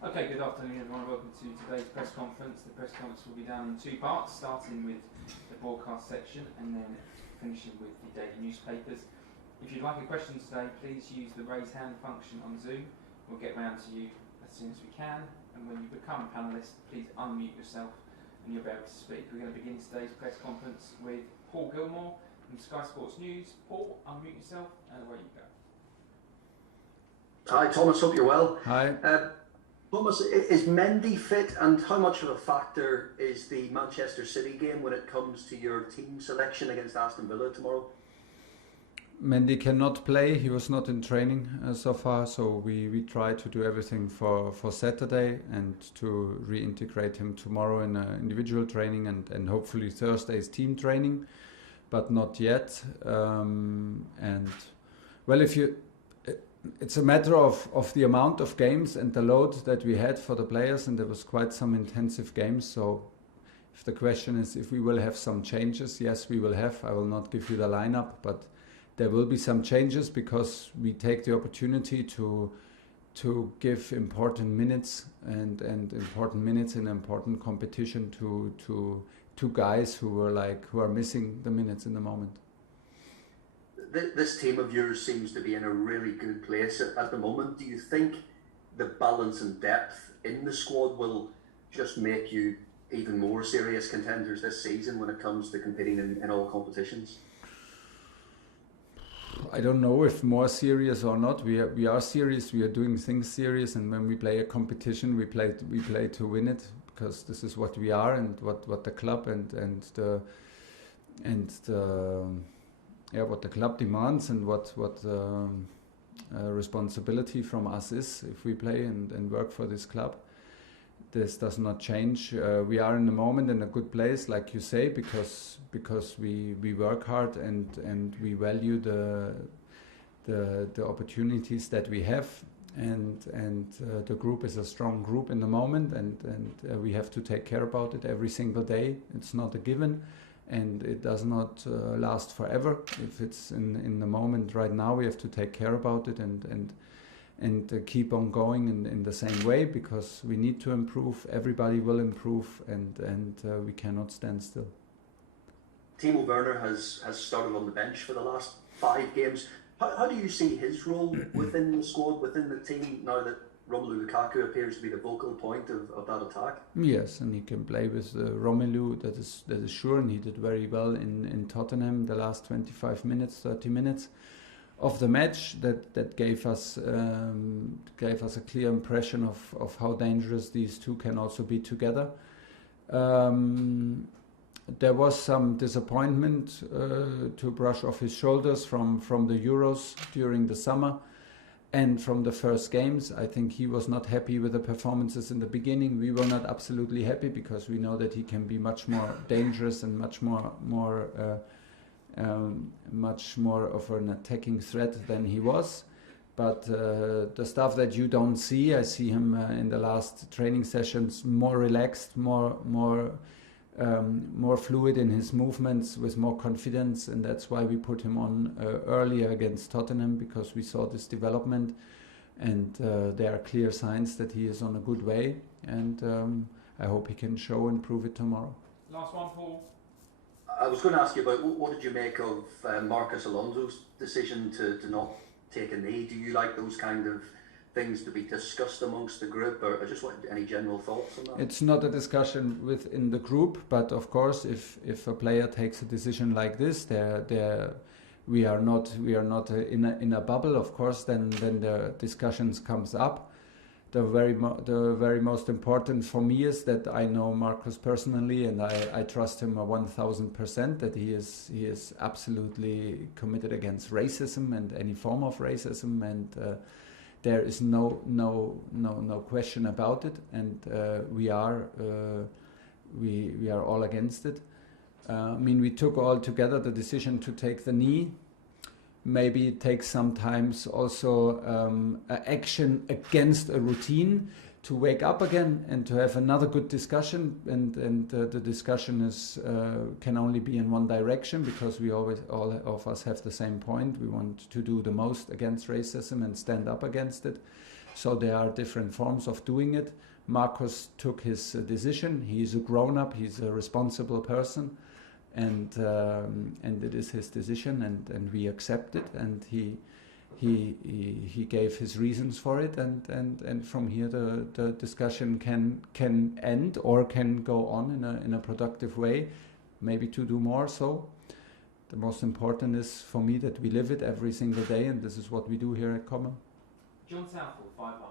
Okay, good afternoon everyone. Welcome to today's press conference. The press conference will be done in two parts, starting with the broadcast section and then finishing with the daily newspapers. If you'd like a question today, please use the raise hand function on Zoom. We'll get round to you as soon as we can, and when you become a panellist, please unmute yourself and you'll be able to speak. We're going to begin today's press conference with Paul Gilmore from Sky Sports News. Paul, unmute yourself and away you go. Hi Thomas, hope you're well. Hi. Thomas, is Mendy fit, and how much of a factor is the Manchester City game when it comes to your team selection against Aston Villa tomorrow? Mendy cannot play. He was not in training so far, so we try to do everything for Saturday and to reintegrate him tomorrow in individual training and hopefully Thursday's team training, but not yet. It's a matter of the amount of games and the load that we had for the players, and there was quite some intensive games. So if the question is if we will have some changes, yes, we will have. I will not give you the lineup, but there will be some changes because we take the opportunity to give important minutes and important minutes in important competition to guys who are missing the minutes in the moment. This team of yours seems to be in a really good place at the moment. Do you think the balance and depth in the squad will just make you even more serious contenders this season when it comes to competing in all competitions? I don't know if more serious or not. We are serious. We are doing things serious, and when we play a competition, we play to win it, because this is what we are and what the club what the club demands and what responsibility from us is if we play and work for this club. This does not change. We are in the moment in a good place, like you say, because we work hard and we value the opportunities that we have, and the group is a strong group in the moment, and we have to take care about it every single day. It's not a given. And it does not last forever. If it's in the moment right now, we have to take care about it and keep on going in the same way, because we need to improve. Everybody will improve, and we cannot stand still. Timo Werner has started on the bench for the last 5 games. How do you see his role within the squad, within the team, now that Romelu Lukaku appears to be the vocal point of that attack? Yes, and he can play with Romelu, that is sure, and he did very well in Tottenham the last 25 minutes, 30 minutes of the match. That gave us a clear impression of how dangerous these two can also be together. There was some disappointment to brush off his shoulders from the Euros during the summer. And from the first games, I think he was not happy with the performances in the beginning. We were not absolutely happy, because we know that he can be much more dangerous and much more of an attacking threat than he was. But the stuff that you don't see, I see him in the last training sessions more relaxed, more fluid in his movements, with more confidence, and that's why we put him on earlier against Tottenham, because we saw this development, and there are clear signs that he is on a good way, and I hope he can show and prove it tomorrow. Last one, Paul. I was going to ask you about what did you make of Marcos Alonso's decision to not take a knee? Do you like those kind of things to be discussed amongst the group, or just what any general thoughts on that? It's not a discussion within the group, but of course, if a player takes a decision like this, we are not in a bubble. Of course, then the discussions comes up. The very most important for me is that I know Marcos personally, and I trust him 1000%. That he is absolutely committed against racism and any form of racism, and there is no question about it, and we are all against it. We took all together the decision to take the knee. Maybe it takes sometimes also action against a routine to wake up again and to have another good discussion, and the discussion is can only be in one direction, because we always, all of us, have the same point. We want to do the most against racism and stand up against it. So there are different forms of doing it. Marcus took his decision. He's a grown-up. He's a responsible person, and it is his decision, and we accept it. And he gave his reasons for it, and from here the discussion can end or can go on in a productive way, maybe to do more. So the most important is for me that we live it every single day, and this is what we do here at Common. John Southall, 5 Live.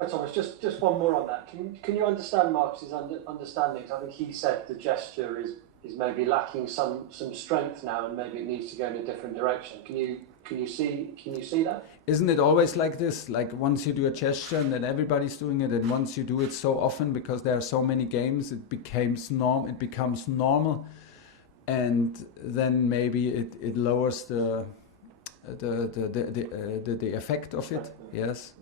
Hi Thomas, just one more on that. Can you understand Marcus's understandings? I think he said the gesture is maybe lacking some strength now, and maybe it needs to go in a different direction. Can you see that? Isn't it always like this? Like once you do a gesture and then everybody's doing it, and once you do it so often because there are so many games, it becomes normal, and then maybe it lowers the effect of it. Yes.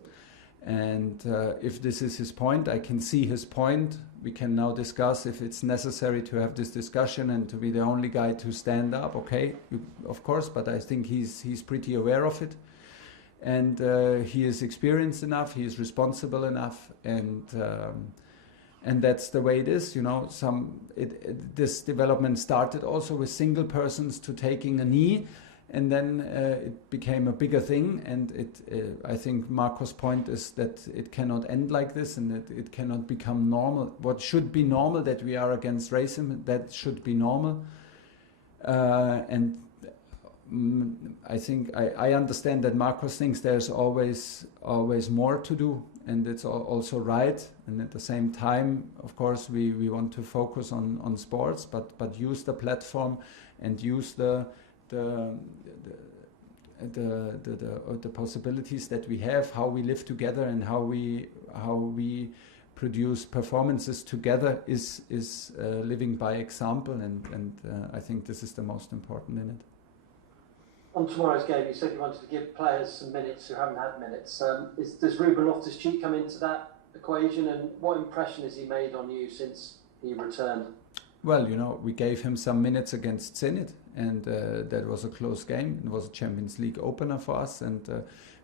And if this is his point, I can see his point. We can now discuss if it's necessary to have this discussion and to be the only guy to stand up. Okay, of course, but I think he's pretty aware of it, and he is experienced enough. He is responsible enough, and that's the way it is. You know, this development started also with single persons to taking a knee. And then it became a bigger thing, and I think Marco's point is that it cannot end like this, and that it cannot become normal. What should be normal, that we are against racism, that should be normal. And I think I understand that Marcos thinks there's always more to do, and it's also right. And at the same time, of course, we want to focus on sports, but use the platform and use the possibilities that we have, how we live together, and how we produce performances together is living by example, and I think this is the most important in it. On tomorrow's game, you said you wanted to give players some minutes who haven't had minutes. Does Ruben Loftus-Cheek come into that equation, and what impression has he made on you since he returned? Well, you know, we gave him some minutes against Zenit, and that was a close game. It was a Champions League opener for us, and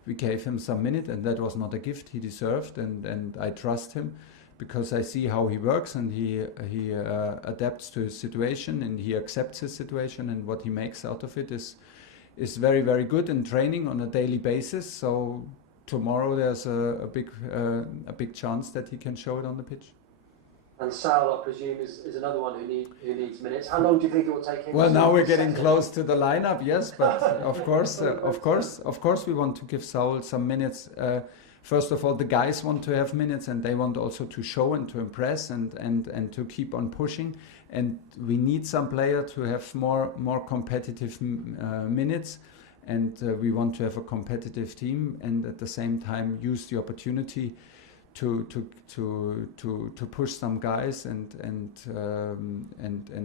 we gave him some minutes, and that was not a gift he deserved, and I trust him because I see how he works, and he adapts to his situation, and he accepts his situation, and what he makes out of it is very, very good in training on a daily basis. So tomorrow there's a big chance that he can show it on the pitch. And Sal, I presume, is another one who needs minutes. How long do you think it will take him? Well, now we're getting close to the lineup, yes, but of course, we want to give Saul some minutes. First of all, the guys want to have minutes, and they want also to show and to impress and to keep on pushing. And we need some player to have more competitive minutes, and we want to have a competitive team, and at the same time use the opportunity to push some guys and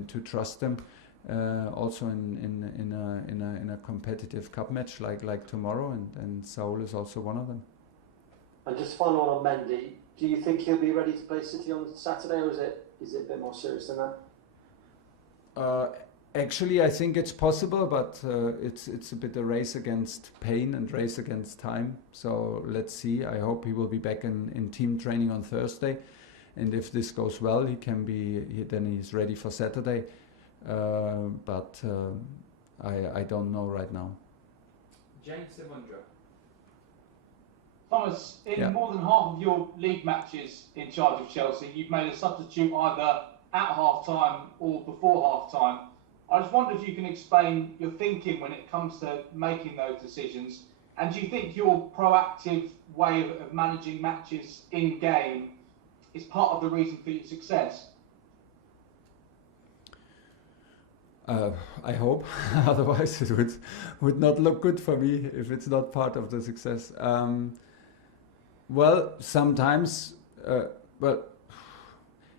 to trust them also in a competitive cup match like tomorrow, and Saul is also one of them. And just final on Mendy, do you think he'll be ready to play City on Saturday, or is it a bit more serious than that? Actually, I think it's possible, but it's a bit a race against pain and race against time. So let's see. I hope he will be back in team training on Thursday, and if this goes well, then he's ready for Saturday. But I don't know right now. James Simondra. Thomas, in more than half of your league matches in charge of Chelsea, you've made a substitute either at half-time or before half-time. I just wonder if you can explain your thinking when it comes to making those decisions. And do you think your proactive way of managing matches in-game is part of the reason for your success? I hope. Otherwise it would not look good for me if it's not part of the success. Well, sometimes...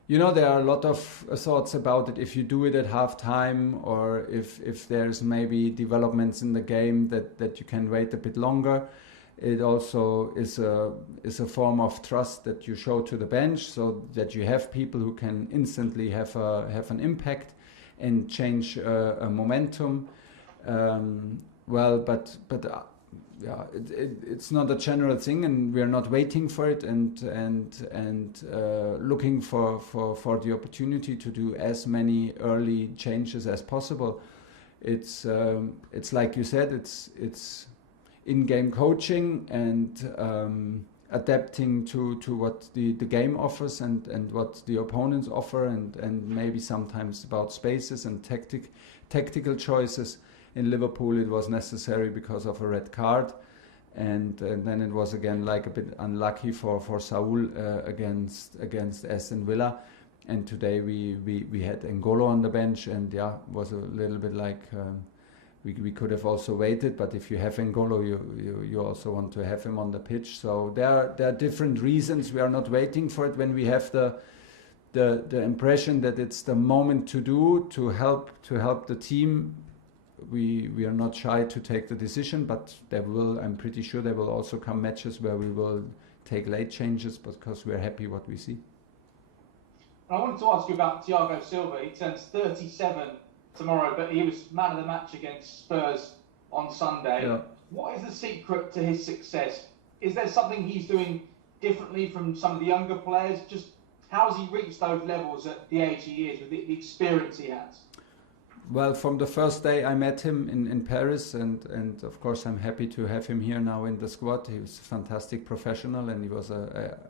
You know, there are a lot of thoughts about it. If you do it at half-time, or if there's maybe developments in the game that you can wait a bit longer. It also is a form of trust that you show to the bench, so that you have people who can instantly have an impact and change a momentum. it's not a general thing, and we are not waiting for it and looking for the opportunity to do as many early changes as possible. It's like you said, it's in-game coaching and adapting to what the game offers and what the opponents offer, and maybe sometimes about spaces and tactical choices. In Liverpool it was necessary because of a red card, and then it was again like a bit unlucky for Saul against Aston Villa, and today we had N'Golo on the bench, and was a little bit like we could have also waited, but if you have N'Golo you also want to have him on the pitch. So there are different reasons. We are not waiting for it. When we have the impression that it's the moment to help the team, we are not shy to take the decision, but I'm pretty sure there will also come matches where we will take late changes because we are happy what we see. I wanted to ask you about Thiago Silva. He turns 37 tomorrow, but he was man of the match against Spurs on Sunday. Yeah. What is the secret to his success? Is there something he's doing differently from some of the younger players? Just how has he reached those levels at the age he is with the experience he has? Well, from the first day I met him in Paris, and of course I'm happy to have him here now in the squad. He was a fantastic professional, and he was an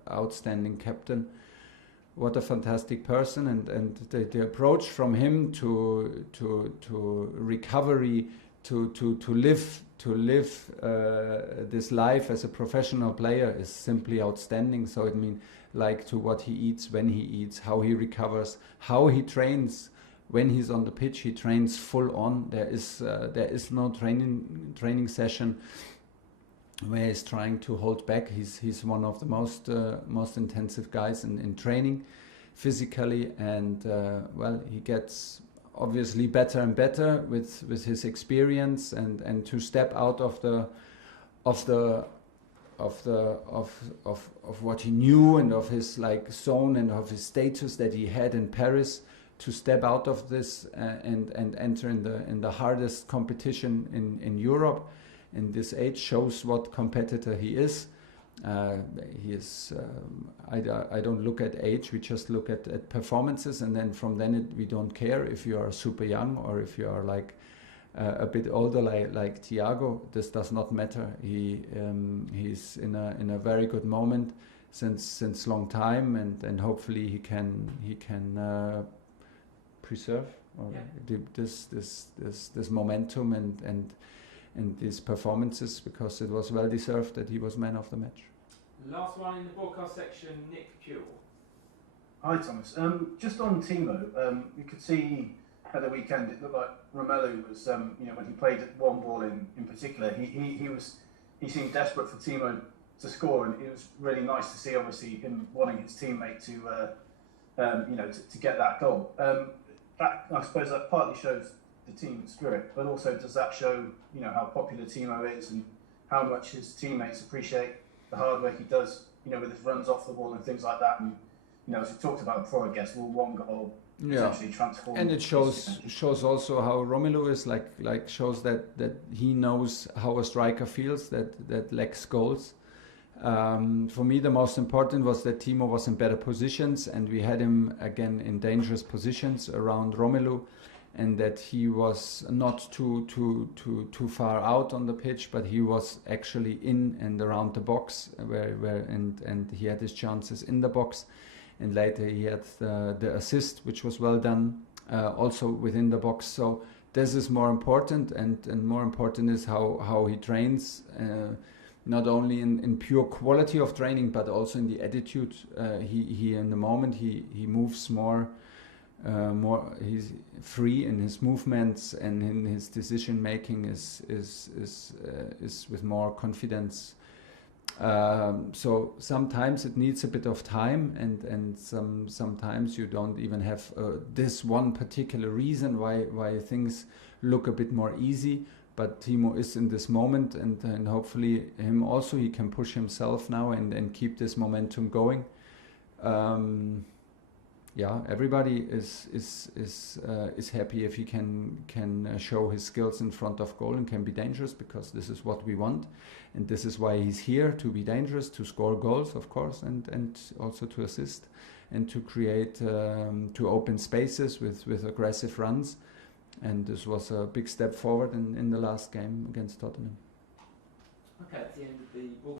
outstanding captain. What a fantastic person, and the approach from him to recovery, to live this life as a professional player is simply outstanding. So it means like to what he eats, when he eats, how he recovers, how he trains. When he's on the pitch, he trains full on. There is no training session where he's trying to hold back. He's one of the most intensive guys in training physically, and he gets obviously better and better with his experience, and to step out of what he knew and of his like zone and of his status that he had in Paris, to step out of this and enter in the hardest competition in Europe in this age shows what competitor he is. He is. I don't look at age. We just look at performances, and then from then we don't care if you are super young or if you are like a bit older, like Thiago. This does not matter. He's in a very good moment since long time, and hopefully he can preserve this momentum and these performances, because it was well deserved that he was man of the match. Last one in the broadcast section, Nick Pure. Hi Thomas. Just on Timo, you could see at the weekend it looked like Romelu was, when he played one ball in particular, he seemed desperate for Timo to score, and it was really nice to see, obviously, him wanting his teammate to get that goal. That, I suppose, that partly shows the team spirit, but also does that show, how popular Timo is and how much his teammates appreciate the hard work he does, with his runs off the ball and things like that. And as we talked about before, I guess, one goal essentially transformed. And it shows also how Romelu is like shows that he knows how a striker feels that lacks goals. For me, the most important was that Timo was in better positions, and we had him again in dangerous positions around Romelu, and that he was not too far out on the pitch, but he was actually in and around the box and he had his chances in the box, and later he had the assist, which was well done, also within the box. So this is more important, and more important is how he trains. Not only in pure quality of training, but also in the attitude. He in the moment he moves more. He's free in his movements, and in his decision making is with more confidence. So sometimes it needs a bit of time, and sometimes you don't even have this one particular reason why things look a bit more easy. But Timo is in this moment, and hopefully him also, he can push himself now and keep this momentum going. yeah, everybody is happy if he can show his skills in front of goal and can be dangerous, because this is what we want, and this is why he's here, to be dangerous, to score goals, of course, and also to assist and to create, to open spaces with aggressive runs. And this was a big step forward in the last game against Tottenham. Okay, at the end of the